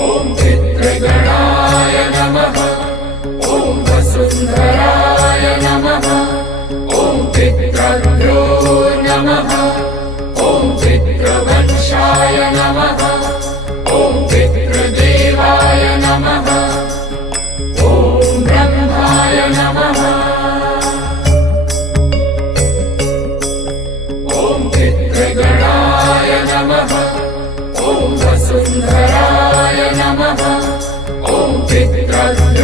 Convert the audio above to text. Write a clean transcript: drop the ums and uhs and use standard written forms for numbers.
ॐ पितृगणाय नमः। ॐ वसुन्धराय नमः। ॐ पितृभ्यो नमः। ॐ पितृवंशाय नमः। ॐ पितृदेवाय नमः। ॐ ब्रह्माय नमः। ॐ पितृगणाय नमः। ॐ वसुन्धराय नमः। ॐ पितृभ्यो